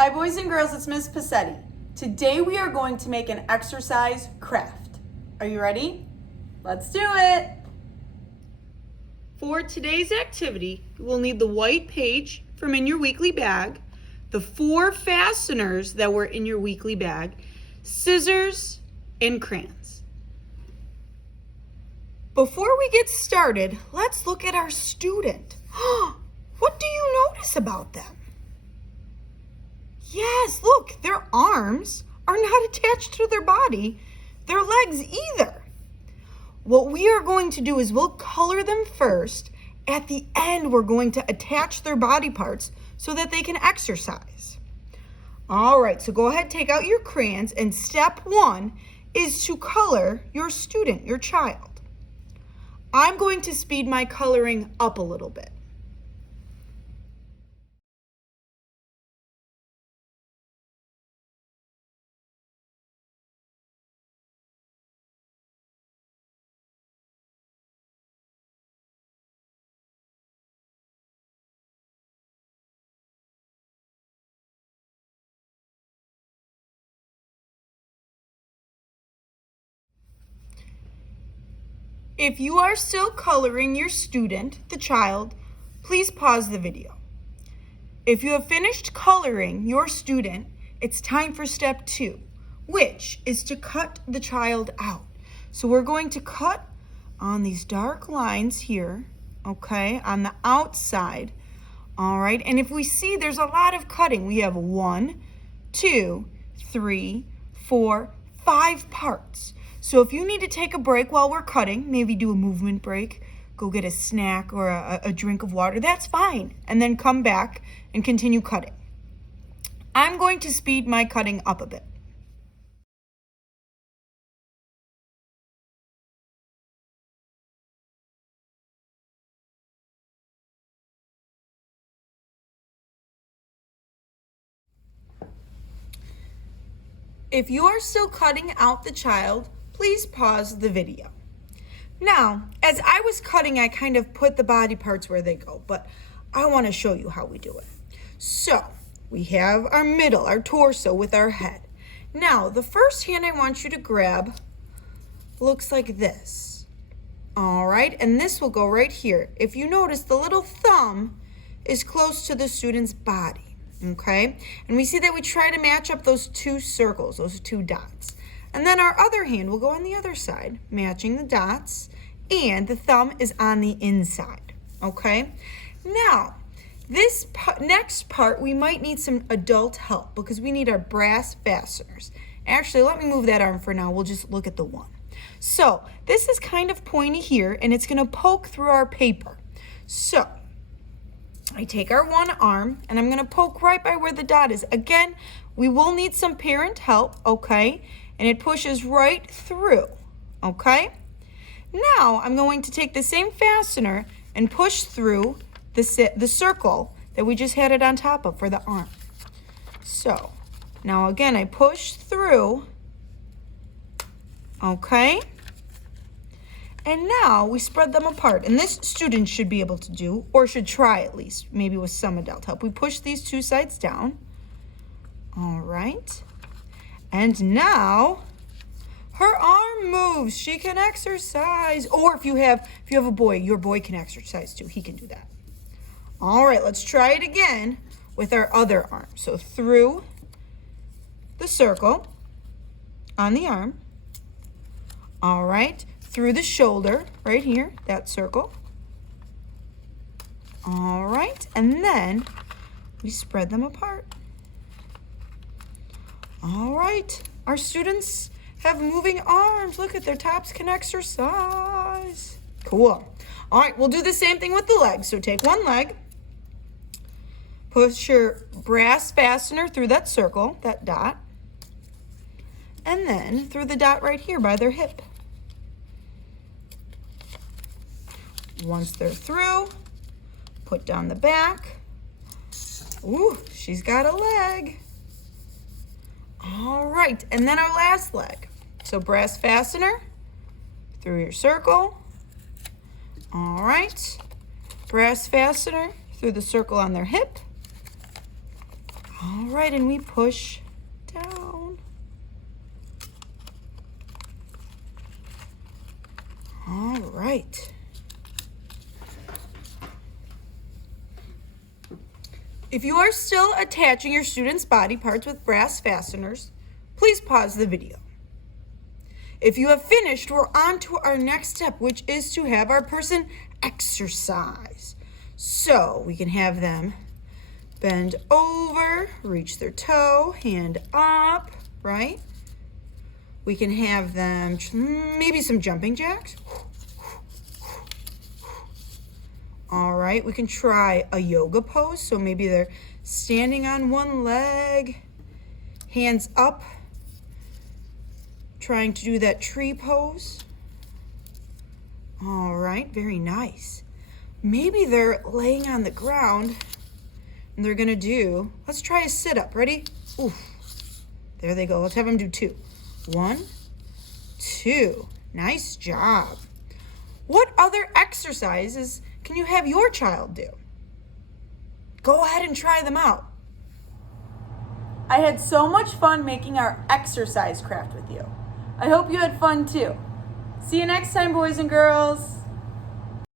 Hi boys and girls, it's Miss Pacetti. Today we are going to make an exercise craft. Are you ready? Let's do it! For today's activity, you will need the white page from in your weekly bag, the 4 fasteners that were in your weekly bag, scissors, and crayons. Before we get started, let's look at our student. What do you notice about them? Yes, look, their arms are not attached to their body, their legs either. What we are going to do is we'll color them first. At the end, we're going to attach their body parts so that they can exercise. All right, so go ahead, take out your crayons, and step 1 is to color your student, your child. I'm going to speed my coloring up a little bit. If you are still coloring your student, the child, please pause the video. If you have finished coloring your student, it's time for step 2, which is to cut the child out. So we're going to cut on these dark lines here, okay, on the outside. All right, and if we see there's a lot of cutting, we have 1, 2, 3, 4, 5 parts. So if you need to take a break while we're cutting, maybe do a movement break, go get a snack or a drink of water, that's fine. And then come back and continue cutting. I'm going to speed my cutting up a bit. If you are still cutting out the child, please pause the video. Now, as I was cutting, I kind of put the body parts where they go, but I want to show you how we do it. So, we have our middle, our torso with our head. Now, the first hand I want you to grab looks like this. All right, and this will go right here. If you notice, the little thumb is close to the student's body. Okay, and we see that we try to match up those 2 circles, those 2 dots. And then our other hand will go on the other side, matching the dots, and the thumb is on the inside, okay? Now, this next part, we might need some adult help because we need our brass fasteners. Actually, let me move that arm for now. We'll just look at the one. So, this is kind of pointy here, and it's gonna poke through our paper. So, I take our one arm and I'm gonna poke right by where the dot is. Again, we will need some parent help, okay? And it pushes right through, okay? Now I'm going to take the same fastener and push through the circle that we just had it on top of for the arm. So now again, I push through, okay? And now we spread them apart. And this student should be able to do, or should try at least, maybe with some adult help. We push these 2 sides down. All right. And now her arm moves. She can exercise. Or if you have a boy, your boy can exercise too. He can do that. All right, let's try it again with our other arm. So through the circle on the arm. All right. Through the shoulder, right here, that circle. All right, and then we spread them apart. All right, our students have moving arms. Look at their tops can exercise. Cool. All right, we'll do the same thing with the legs. So take one leg, push your brass fastener through that circle, that dot, and then through the dot right here by their hip. Once they're through, put down the back. Ooh, she's got a leg. All right, and then our last leg. So brass fastener through your circle. All right, brass fastener through the circle on their hip. All right, and we push down. All right. If you are still attaching your students' body parts with brass fasteners, please pause the video. If you have finished, we're on to our next step, which is to have our person exercise. So we can have them bend over, reach their toe, hand up, right? We can have them maybe some jumping jacks. All right, we can try a yoga pose. So maybe they're standing on one leg, hands up, trying to do that tree pose. All right, very nice. Maybe they're laying on the ground and they're gonna do, let's try a sit-up. Ready? Oof. There they go. Let's have them do 2. 1, 2. Nice job. What other exercises can you have your child do? Go ahead and try them out. I had so much fun making our exercise craft with you. I hope you had fun too. See you next time, boys and girls.